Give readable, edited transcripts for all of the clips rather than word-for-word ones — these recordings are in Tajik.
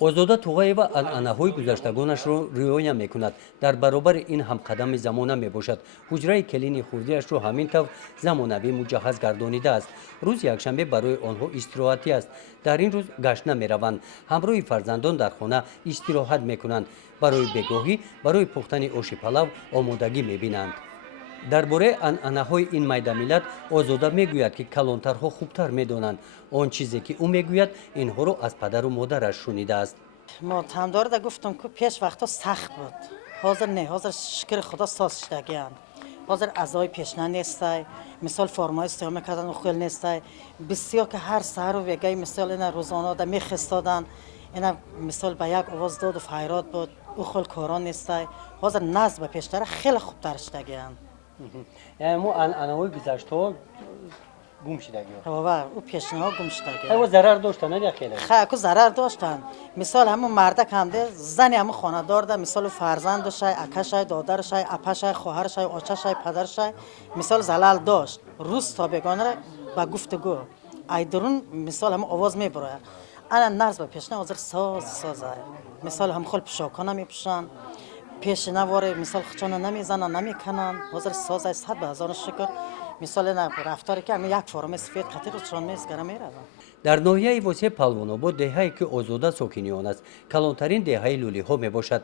озода туғаева анъанаҳои гузаштагонашро риоя мекунад. дар баробари ин ҳам қадами замона мебошад. ҳуҷраи келини хурдиашро ҳамин тавр замонавӣ муҷаҳҳаз гардонидааст. рӯзи якшанбе барои онҳо истироҳатӣ аст. дар ин рӯз гашт намераванд. ҳамроҳи фарзандон дар хона истироҳат мекунанд. барои бегоҳӣ барои пухтани оши палав омодагӣ мебинанд. дар бораи анъанаҳои ин майдамиллат озода мегӯяд, ки калонтарҳо хубтар медонанд. он чизе ки ӯ мегӯяд, инҳоро аз падару модараш шунидааст. мо тамдорида гуфтам ки пеш вақто сахт буд. ҳозир не, ҳозир шукри худо соз шудагиам. ҳозир азои пешна нестай, мисол формои сиём мекардан хел нестай. бисёр ки ҳар саҳару вегаи мисол ина рӯзонода мехистодан. ина мисол ба як овоз доду файрод буд. ӯ хел корон нестай. ҳозир назм ба пештара хеле хубтар шудагиам. мо анъанаҳои гузаштаҳо гум шудагиҳо. ва ӯ пешнаҳо гум шудагиам. ҳайво зарар доштанд я хеле? ку зарар доштанд. мисол ҳамун марда камде зани ҳамун хонадорда мисол фарзандушай, акашай, додарашай, апашай, хоҳарашай, очашай, падарашай мисол залал дошт. рӯз то бегонара ба гуфтугӯ айдурун мисол ҳамун овоз мебурояд. ана нарз ба пешна ҳозир созай. мисол ҳам хел пӯшокона мепӯшанд. пешина воре мисол хучона намезананд, намекананд. ҳозир созай 100 ба 1000 шукр. мисол ина рафторе ки ҳамин як формаи сифед қатиқшон мезгара мераванд. дар ноҳияи восеъ палвонобод деҳае ки озода сокини он аст. калонтарин деҳаи лулиҳо мебошад.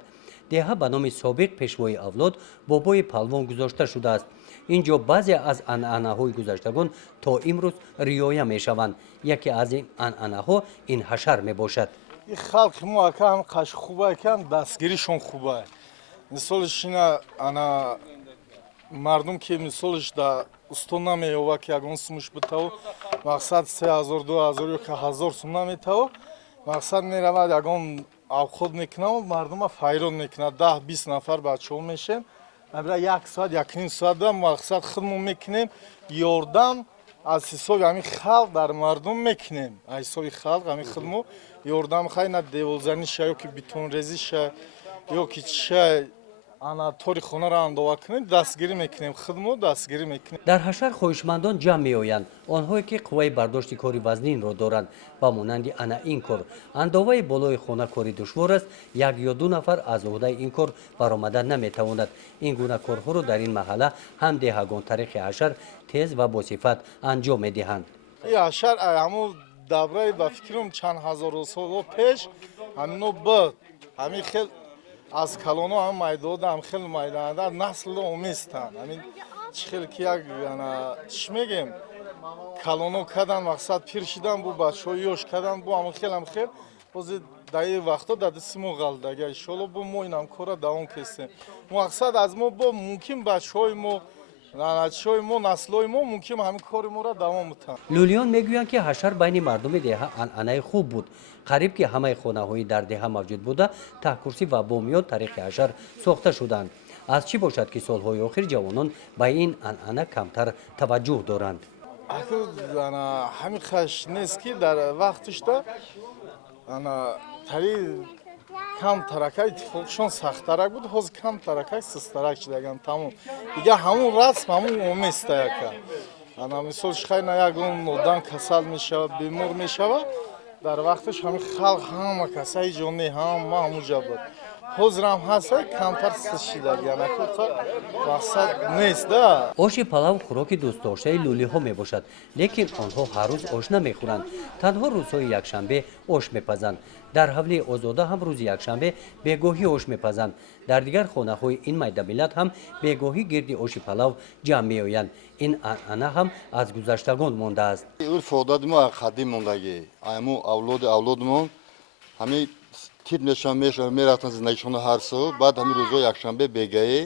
деҳа ба номи собиқ пешвои авлод бобои палвон гузошта шудааст. ин ҷо баъзе аз анъанаҳои гузаштагон то имрӯз риоя мешаванд. яке аз ин анъанаҳо ин ҳашар мебошад. ин халқи мо ака ҳам қаши хуба екан, дастгиришон хуба. мисолиш ина ана мардум ки мисолиш да устон намеёва ки ягон сумуш битаво мақсад 3000 2000 ё ки 1000 сум наметаво мақсад меравад ягон авход мекунам мардума файрон мекунад 10-20 нафар бачаҳо мешем набира 1 соат 1.5 соат да мақсад хидмат мекунем ёрдам аз ҳисоби ҳамин халқ дар мардум мекунем аз ҳисоби халқ ҳамин хидмат ёрдам хай на деволзаниша ё ки бетонрезиша ё ки чиша ана тори хонаро андова кунем дастгирӣ мекунем хидмат дастгирӣ мекунем. дар ҳашар хоҳишмандон ҷамъ меоянд. онҳое ки қувваи бардошти кори вазнинро доранд. ба монанди ана ин кор андоваи болои хона кори душвор аст. 1 ё 2 нафар аз уҳдаи ин кор баромада наметавонад. ин гуна корҳоро дар ин маҳалла ҳам деҳагон тариқи ҳашар тез ва босифат анҷом медиҳанд. ин ҳашар ҳамун давраи ба фикрам чанд ҳазору соло пеш ҳамино буд ҳамин хел аз калоно ҳам майдода ҳам хел майданда насли оместанд ҳамин чихел ки як ана чиш мегем калоно кадан мақсад пир шидан бу бачаҳо ёш кадан бу ҳамин хел ҳозир дар ин вақто дар дасти мо ғалдага иншоалло бу мо инам кора давом кестем мақсад аз мо бо мумкин бачаҳои мо наначиҳои мо наслҳои мо мумкин ҳамин кори моро давом мутанд. лӯлиён мегӯянд ки ҳашар байни мардуми деҳа анъанаи хуб буд. қариб ки ҳамаи хонаҳои дар деҳа мавҷуд буда таҳкурсӣ ва бомёд тариқи ҳашар сохта шуданд. аз чӣ бошад ки солҳои охир ҷавонон ба ин анъана камтар таваҷҷӯҳ доранд? ҳамин хаш нест ки дар вақтишда тари кам таракай иттифоқшон сахттарак буд ҳозир кам таракай сустарак шудаган тамом дига ҳамун расм ҳамун оместа яка мисолш хайна ягон одам касал мешавад бемор мешавад дар вақташ ҳамин халқ ҳама касаи ҷоне ҳама ҳамуҷа буд ҳозирам ҳаста камтар сишидаган мақсад нест да. оши палав хӯроки дӯстдоштаи лӯлиҳо мебошад, лекин онҳо ҳар рӯз ош намехӯранд. танҳо рӯзҳои якшанбе ош мепазанд. дар ҳавлии озода ҳам рӯзи якшанбе бегоҳӣ ош мепазанд. дар дигар хонаҳои ин майдамиллат ҳам бегоҳӣ гирди оши палав ҷамъ меоянд. ин анъана ҳам аз гузаштагон мондааст. урф одати мо қадим мондагӣ мо авлодимон ҳамин тип нешон мерафтан зиндагишона ҳар сол баъд ҳамин рӯзҳои якшанбе бегаӣ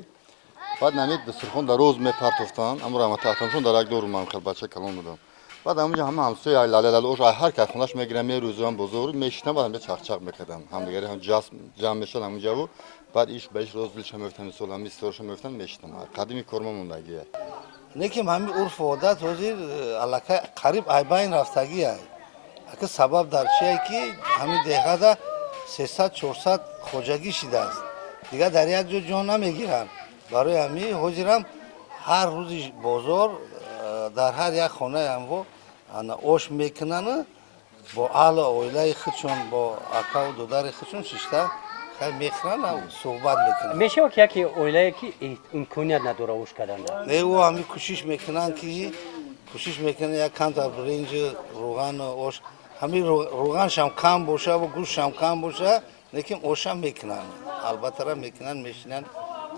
баъд ҳамин дастурхон дароз мепартофтанд аммо раматаҳтамшон дарак дорум ман хел бача калон будам баъд ҳаминҷа ҳама ҳамсои лалалалош ҳар кай хонаш мегирам мерӯзам бозор мешитам баъд ҳамҷа чақчақ мекардам ҳамдигари ҳам ҷамъ мешад ҳамунҷаву баъд иш ба иш роз дилша мефтам мисол ҳамин сторша мефтам мешитам қадими корма мондагия лекин ҳамин урфу одат ҳозир аллакай қариб айбайн рафтагиай ака сабаб дар чие ки ҳамин деҳада 300-400 хоҷагӣ шидааст дигар дар як ҷо ҷон намегиранд барои ҳамин ҳозирам ҳар рӯзи бозор дар ҳар як хонаи ҳамво ош мекунанд бо аҳли оилаи худшон бо акаву додари худшон шишта хай мехӯранд суҳбат мекунанд. мешавад ки яке оилае ки имконият надора уш карданда не ӯ ҳами кӯшиш мекунанд ки кӯшиш мекунанд як камтар бринҷи рӯғану ош ҳамин рӯғаншам кам боша ва гӯштшам кам боша лекин ошам мекунанд албаттара мекунанд мешинанд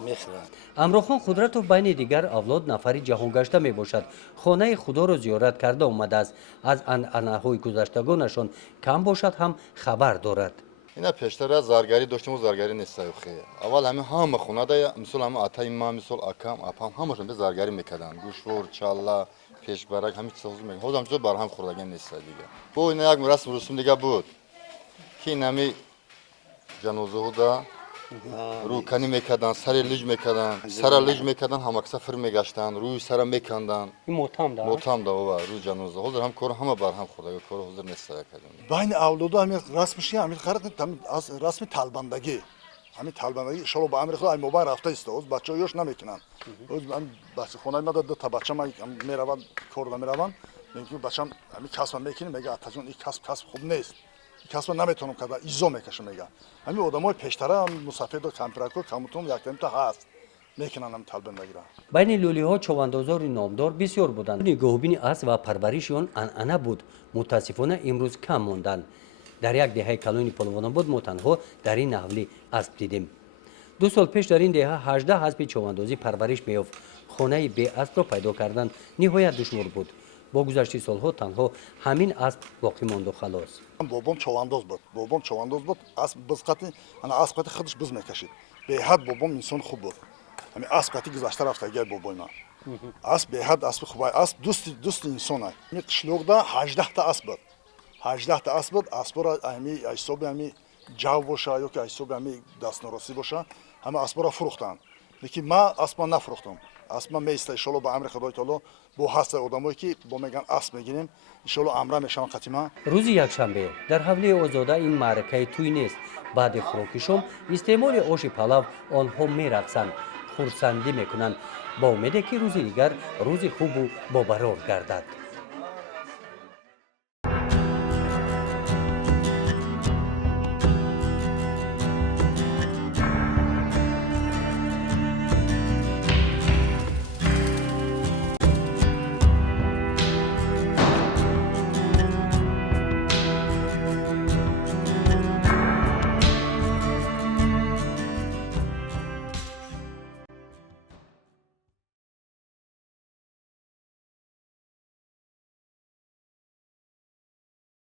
мехӯранд. амрохон қудратов байни дигар авлод нафари ҷаҳонгашта мебошад. хонаи худоро зиёрат карда омадааст. аз анъанаҳои гузаштагонашон кам бошад ҳам хабар дорад. ина пештара заргарӣ доштему заргарӣ нестаюхе аввал ҳами ҳама хонада мисол ҳама атаи ма мисол акам апам ҳамашон бе заргарӣ мекарданд гӯшвор чалла пешбарак ҳами чизҳо мекарданд ҳозир ҳамчизо барҳам хӯрдаган неста дига бо ина як расм русум дига буд ки инами ҷанозаҳода рӯканӣ мекарданд сари лиҷ мекарданд сара лиҷ мекарданд ҳамакса фир мегаштанд рӯи сара меканданд мотам давова рӯи ҷаноза ҳозир ҳам кор ҳама барҳам хӯрдага кор ҳозир неста якадам байни авлоду ҳами расмиши ҳами қарат аз расми талбандагӣ ҳами талбандагӣ иншоалло ба амри худ аймобан рафта иста оз бачаҳо ёш намекунанд хонаи ма дута бача мераванд корда мераванд бачам ҳами касба мекунӣ мега атаҷон ин касб хуб нест касба наметавонам карда изо мекаша мега ҳамин одамои пештара мусафеду кампирако камутон яктамта ҳаст мекунанд ҳами талбандагиро байни лӯлиҳо човандозори номдор бисёр буданд. нигоҳубини асп ва парвариши он анъана буд. мутаассифона имрӯз кам монданд. дар як деҳаи калони полвонобод мо танҳо дар ин навли асп дидем. 2 сол пеш дар ин деҳа 18 аспи човандозӣ парвариш меёфт. хонаи беаспро пайдо кардан ниҳоят душвор буд. бо гузашти солҳо танҳо ҳамин асп боқӣ монду халос. бобом човандоз буд асп бизқати ана асп қати худаш биз мекашид беҳад бобом инсон хуб буд ҳами асп қати гузашта рафтагиай бобои ман асп беҳад аспи хубай асп дӯсти инсонай ми қишлоқда 18та асп буд 18та асп буд аспора ҳами ҳисоби ҳами ҷав боша ё ки ҳисоби ҳами дастнорасӣ боша ҳама аспора фурӯхтанд лекин ман аспа нафурӯхтам асп ман меиста иншоалло ба амри худои таоло бо ҳаста одамое ки бо меган асп мегирем иншоалло амра мешаванд қати ман рӯзи якшанбе дар ҳавлии озода ин маъракаи тӯй нест. баъди хӯроки шом истеъмоли оши палав онҳо мерақсанд хурсандӣ мекунанд ба умеде ки рӯзи дигар рӯзи хубу бобарор гардад.